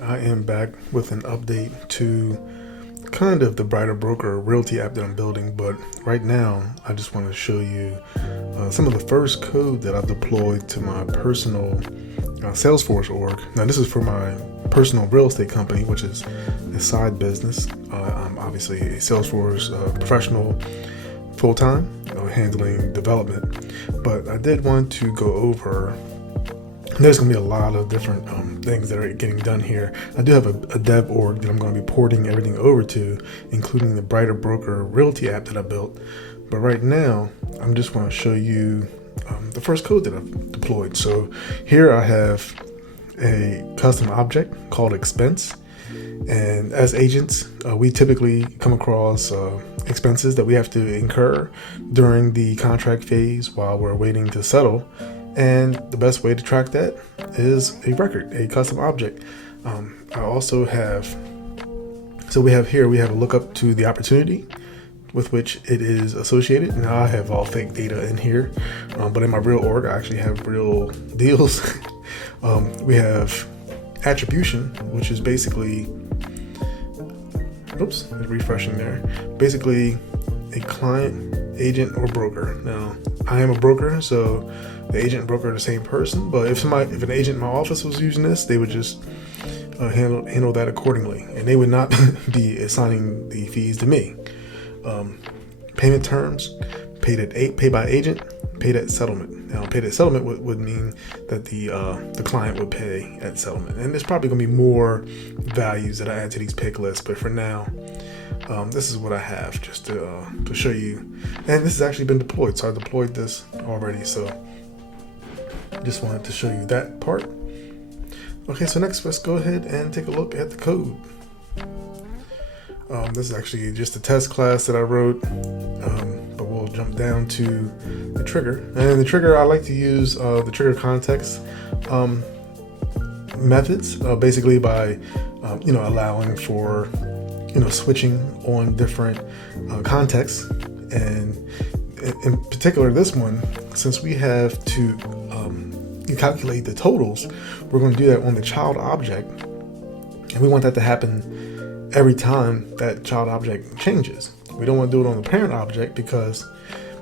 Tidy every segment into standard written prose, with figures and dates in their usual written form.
I am back with an update to kind of the Brighter Broker Realty app that I'm building, but right now I just want to show you some of the first code that I've deployed to my personal Salesforce org. Now this is for my personal real estate company, which is a side business. I'm obviously a Salesforce professional full-time, handling development, but I did want to go over. There's going to be a lot of different things that are getting done here. I do have a dev org that I'm going to be porting everything over to, including the Brighter Broker Realty app that I built. But right now, I'm just going to show you the first code that I've deployed. So here I have a custom object called expense. And as agents, we typically come across expenses that we have to incur during the contract phase while we're waiting to settle. And the best way to track that is a record, a custom object. I also have, we have a lookup to the opportunity with which it is associated. Now I have all fake data in here, but in my real org, I actually have real deals. We have attribution, which is basically, oops, it's refreshing there. Basically a client, agent, or broker. Now I am a broker, so the agent and broker are the same person, but if an agent in my office was using this, they would just handle that accordingly, and they would not be assigning the fees to me. Payment terms: paid by agent, paid at settlement. Now, paid at settlement would mean that the client would pay at settlement, and there's probably going to be more values that I add to these pick lists, but for now, this is what I have just to show you, and this has actually been deployed. So I deployed this already, so just wanted to show you that part. Okay, so next let's go ahead and take a look at the code. This is actually just a test class that I wrote, but we'll jump down to the trigger. And the trigger, I like to use the trigger context methods, basically by allowing for switching on different contexts, and in particular this one, since we have to calculate the totals, we're going to do that on the child object, and we want that to happen every time that child object changes. We don't want to do it on the parent object because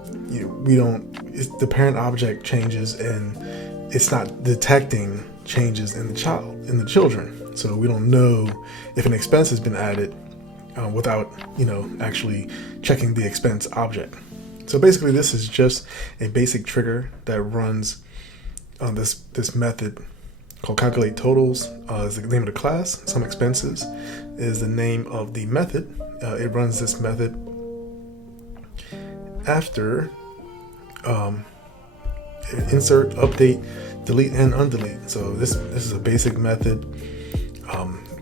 the parent object changes and it's not detecting changes in the children, so we don't know if an expense has been added without actually checking the expense object. So basically this is just a basic trigger that runs this method called calculate totals. Is the name of the class. Some expenses is the name of the method. It runs this method after insert, update, delete, and undelete. So this is a basic method.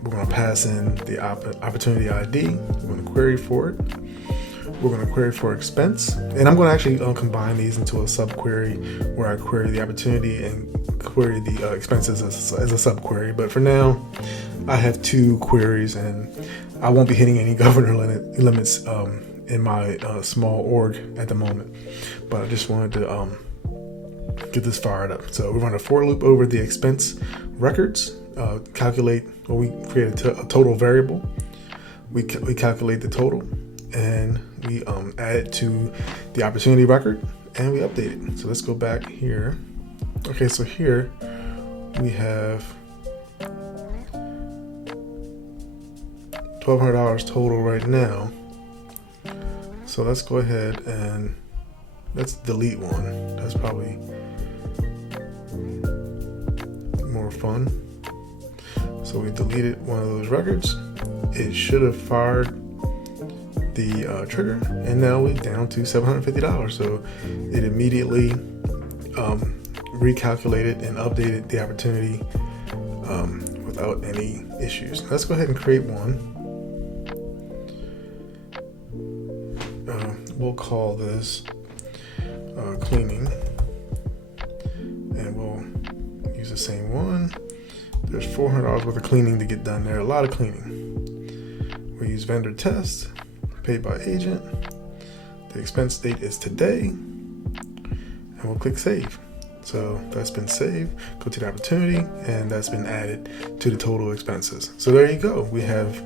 We're going to pass in the opportunity ID. We're going to query for it. We're going to query for expense, and I'm going to actually combine these into a subquery where I query the opportunity and query the expenses as a subquery. But for now, I have two queries, and I won't be hitting any governor limits in my small org at the moment. But I just wanted to get this fired up. So we run a for loop over the expense records, calculate, or we create a total variable. We calculate the total, and we add it to the opportunity record, and we update it. So let's go back here. Okay, so here we have $1,200 total right now. So let's go ahead and let's delete one. That's probably more fun. So we deleted one of those records. It should have fired the trigger, and now we're down to $750. So it immediately recalculated and updated the opportunity without any issues. Let's go ahead and create one. We'll call this cleaning, and we'll use the same one. There's $400 worth of cleaning to get done there. A lot of cleaning. We use vendor test, paid by agent. The expense date is today, and we'll click save. So that's been saved, go to the opportunity, and that's been added to the total expenses. So there you go. We have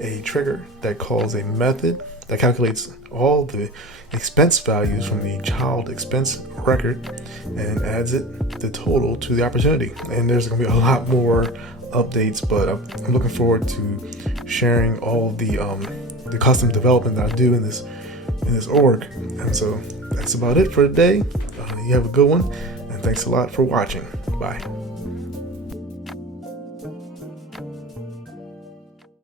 a trigger that calls a method that calculates all the expense values from the child expense record and adds the total to the opportunity. And there's going to be a lot more updates, but I'm looking forward to sharing all the custom development that I do in this org. And so that's about it for today. You have a good one, and thanks a lot for watching. Bye.